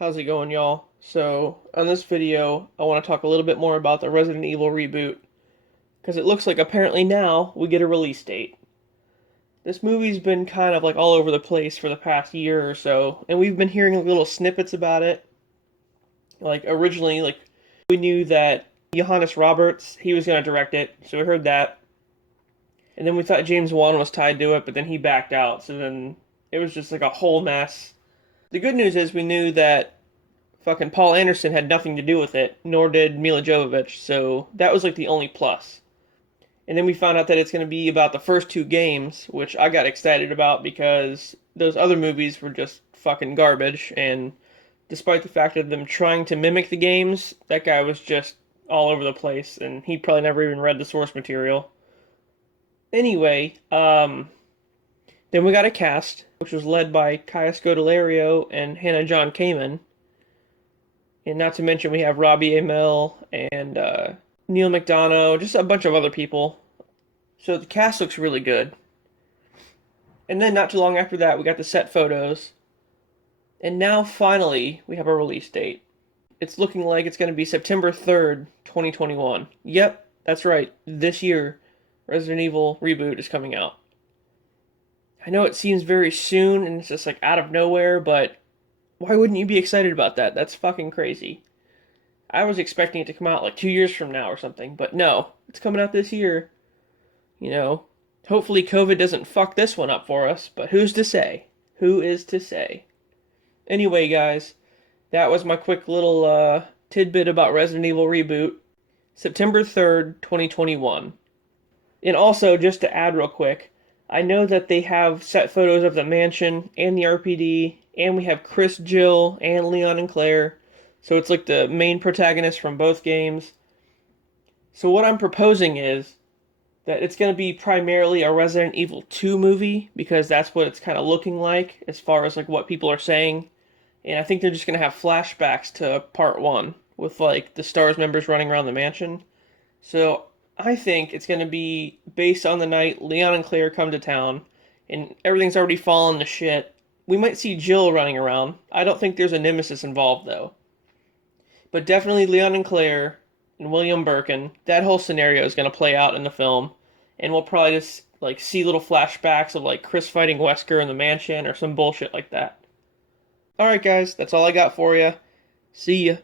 How's it going, y'all? So, on this video, I want to talk a little bit more about the Resident Evil reboot, because it looks like apparently now we get a release date. This movie's been kind of like all over the place for the past year or so, and we've been hearing little snippets about it. Like, originally, we knew that Johannes Roberts, he was going to direct it, so we heard that. And then we thought James Wan was tied to it, but then he backed out, so then it was just like a whole mess. The good news is we knew that fucking Paul Anderson had nothing to do with it, nor did Mila Jovovich, so that was like the only plus. And then we found out that it's going to be about the first two games, which I got excited about because those other movies were just fucking garbage, and despite the fact of them trying to mimic the games, that guy was just all over the place, and he probably never even read the source material. Anyway, then we got a cast, which was led by Kaya Scodelario and Hannah john-kamen. And not to mention we have Robbie Amell and Neil McDonough, just a bunch of other people. So the cast looks really good. And then not too long after that, we got the set photos. And now finally, we have a release date. It's looking like it's going to be September 3rd, 2021. Yep, that's right. This year, Resident Evil Reboot is coming out. I know it seems very soon and it's just like out of nowhere, but why wouldn't you be excited about that? That's fucking crazy. I was expecting it to come out like 2 years from now or something, but no, it's coming out this year. You know, hopefully COVID doesn't fuck this one up for us, but who's to say? Who is to say? Anyway, guys, that was my quick little tidbit about Resident Evil Reboot. September 3rd, 2021. And also, just to add real quick, I know that they have set photos of the mansion and the RPD, and we have Chris, Jill, and Leon and Claire. So it's like the main protagonists from both games. So what I'm proposing is that it's going to be primarily a Resident Evil 2 movie, because that's what it's kind of looking like as far as like what people are saying. And I think they're just going to have flashbacks to part 1 with like the STARS members running around the mansion. So I think it's going to be based on the night Leon and Claire come to town and everything's already fallen to shit. We might see Jill running around. I don't think there's a nemesis involved though. But definitely Leon and Claire and William Birkin. That whole scenario is going to play out in the film, and we'll probably just like see little flashbacks of like Chris fighting Wesker in the mansion or some bullshit like that. Alright guys, that's all I got for you. See ya.